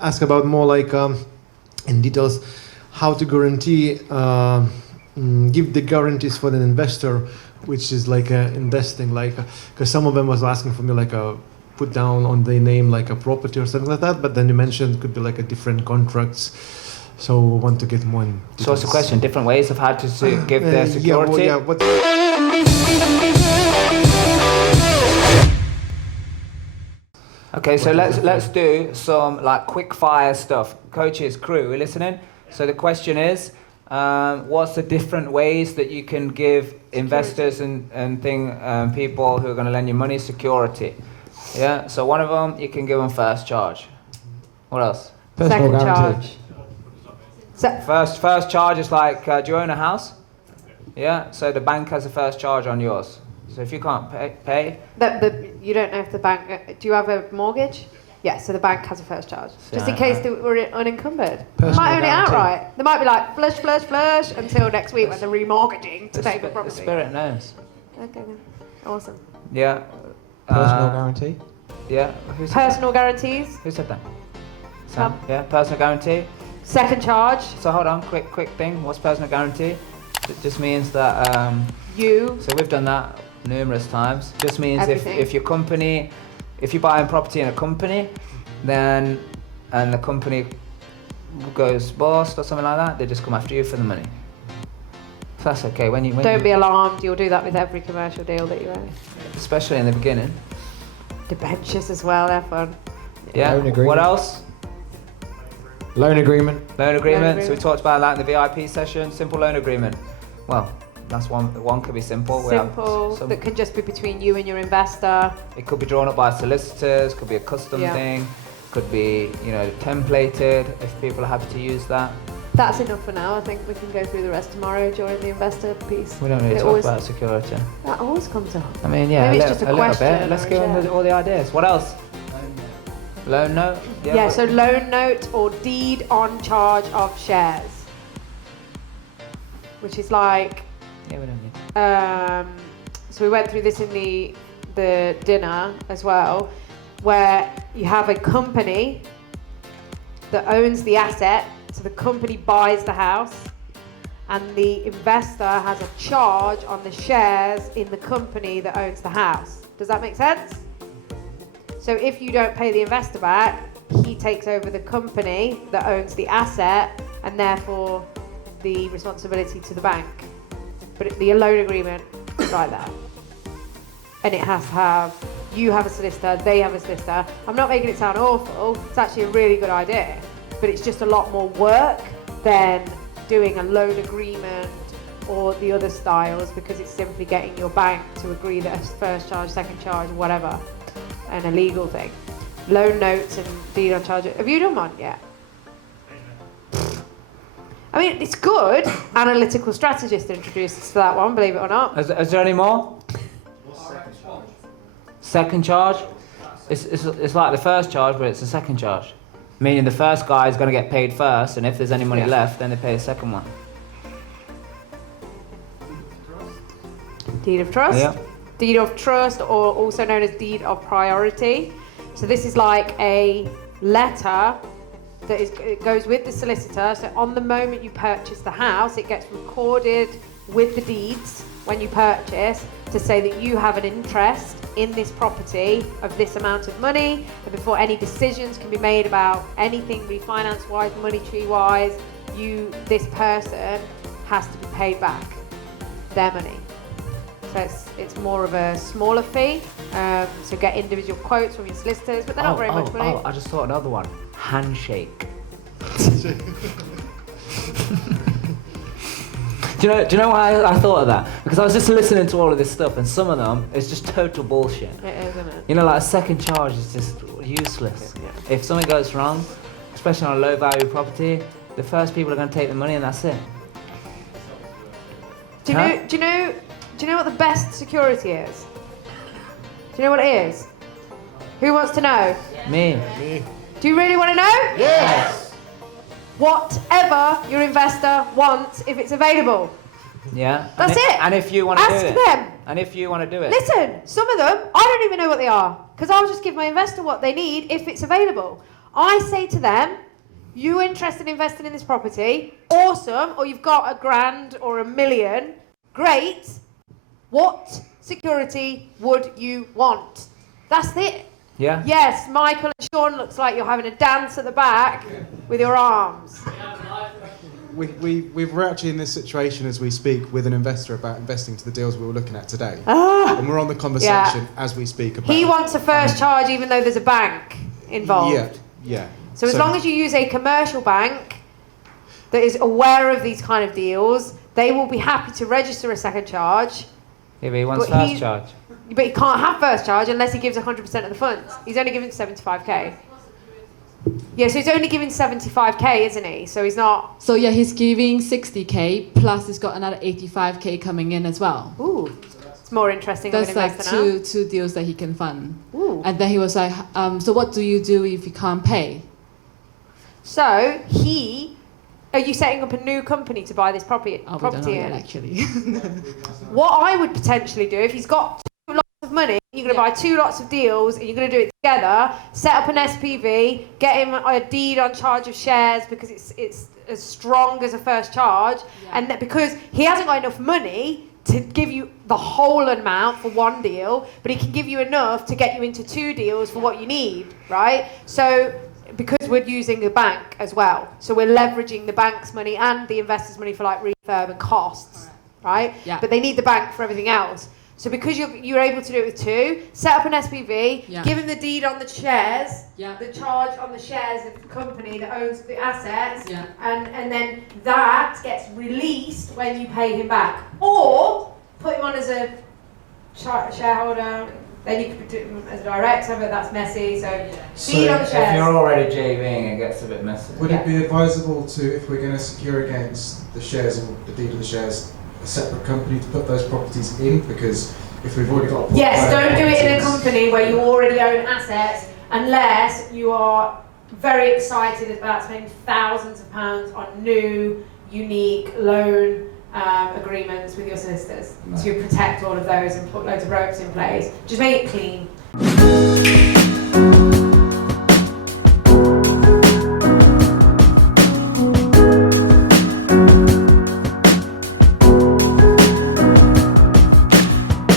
ask about more like in details how to guarantee, give the guarantees for an investor, which is like investing, like because some of them was asking for me like a put down on their name like a property or something like that, but then you mentioned it could be like a different contracts. So I want to get more in details. So what's the question? Different ways of how to give their security? Yeah, well, Okay, so let's do some like quick fire stuff. Coaches, crew, are you listening? So the question is, what's the different ways that you can give investors and people who are going to lend you money security? Yeah, so one of them, you can give them first charge. What else? Personal guarantee. First charge is like, do you own a house? Yeah, so the bank has a first charge on yours. So if you can't pay... You don't know if the bank... do you have a mortgage? Yeah, so the bank has a first charge. Just in case they were unencumbered. They might own it outright. They might be like, flush, until next week when they're remortgaging to take the property. The spirit knows. Okay, awesome. Yeah. Personal guarantee? Yeah. Personal guarantees? Who said that? Sam? Yeah, personal guarantee. Second charge. So hold on, quick thing. What's personal guarantee? It just means that... So we've done that numerous times. Just means if your company... If you're buying property in a company, then... And the company goes bust or something like that, they just come after you for the money. So that's okay. Don't be alarmed. You'll do that with every commercial deal that you own. Especially in the beginning. Debentures as well, they're fun. Yeah. What else? Loan agreement. Loan agreement. So we talked about that in the VIP session. Simple loan agreement. Well, that's one could be simple. Simple. That can just be between you and your investor. It could be drawn up by solicitors. Could be a custom thing. Could be templated if people are happy to use that. That's enough for now. I think we can go through the rest tomorrow during the investor piase. We don't really talk about security. That always comes up. I mean, yeah, maybe it's just a question. Little bit. Let's go into all the ideas. What else? Loan note? Yeah, so loan note or deed on charge of shares. Which is like... Yeah, we don't need so we went through this in the dinner as well, where you have a company that owns the asset, so the company buys the house, and the investor has a charge on the shares in the company that owns the house. Does that make sense? So if you don't pay the investor back, he takes over the company that owns the asset and therefore the responsibility to the bank. But the loan agreement is like that. And it has to have, you have a solicitor, they have a solicitor. I'm not making it sound awful, it's actually a really good idea, but it's just a lot more work than doing a loan agreement or the other styles, because it's simply getting your bank to agree that a first charge, second charge, whatever, and a legal thing. Loan notes and deed on charge. Have you done one yet? I mean, it's good. Analytical strategist introduced us to that one, believe it or not. Is there any more? Second charge? It's like the first charge, but it's the second charge. Meaning the first guy is going to get paid first, and if there's any money left, then they pay the second one. Deed of trust? Yeah. Deed of trust, or also known as deed of priority. So this is like a letter that it goes with the solicitor. So on the moment you purchase the house, it gets recorded with the deeds when you purchase to say that you have an interest in this property of this amount of money, and before any decisions can be made about anything refinance-wise, money tree-wise, this person has to be paid back their money. So it's more of a smaller fee. So get individual quotes from your solicitors, but they're not very much money. I just thought another one. Handshake. Do you know why I thought of that? Because I was just listening to all of this stuff, and some of them is just total bullshit. It is, isn't it? Like a second charge is just useless. Yeah. If something goes wrong, especially on a low value property, the first people are going to take the money, and that's it. Do you know what the best security is? Do you know what it is? Who wants to know? Me. Do you really want to know? Yes! Whatever your investor wants, if it's available. Yeah. That's it. And if you want to do it. Ask them. And if you want to do it. Listen, some of them, I don't even know what they are, because I'll just give my investor what they need if it's available. I say to them, you interested in investing in this property? Awesome. Or you've got £1,000 or £1 million? Great. What security would you want? That's it. Yeah? Yes, Michael and Sean, looks like you're having a dance at the back with your arms. We're actually in this situation as we speak with an investor about investing to the deals we were looking at today. Ah, And we're on the conversation as we speak about he wants a first charge even though there's a bank involved. Yeah. So as long as you use a commercial bank that is aware of these kind of deals, they will be happy to register a second charge. Yeah, but he wants But first charge. But he can't have first charge unless he gives 100% of the funds. He's only giving 75k. Yeah, so he's only giving 75k, isn't he? So he's not. So yeah, he's giving 60k plus he's got another 85k coming in as well. Ooh, it's more interesting of an That's like investor two deals that he can fund. now. Ooh. And then he was like, so what do you do if you can't pay? So are you setting up a new company to buy this property? Oh, we don't know property yet, in? actually. What I would potentially do if he's got 2 lots of money, you're going to buy 2 lots of deals, and you're going to do it together. Set up an SPV, get him a deed on charge of shares because it's as strong as a first charge, and that because he hasn't got enough money to give you the whole amount for one deal, but he can give you enough to get you into 2 deals for what you need, right? So because we're using a bank as well, so we're leveraging the bank's money and the investors' money for like refurb and costs, right? Yeah. But they need the bank for everything else. So because you're able to do it with 2, set up an SPV, Yeah. give him the deed on the shares, Yeah. the charge on the shares of the company that owns the assets, Yeah. and then that gets released when you pay him back. Or put him on as a shareholder, then you could do him as a director, but that's messy, so deed on the If shares. you're already JVing, it gets a bit messy. Would it be advisable to, if we're going to secure against the shares and the deed of the shares, a separate company to put those properties in? Because if we've already got a Yes, portfolio don't do it in a of properties- company where you already own assets unless you are very excited about spending thousands of pounds on new, unique loan agreements with your solicitors to protect all of those and put loads of ropes in place. Just make it clean.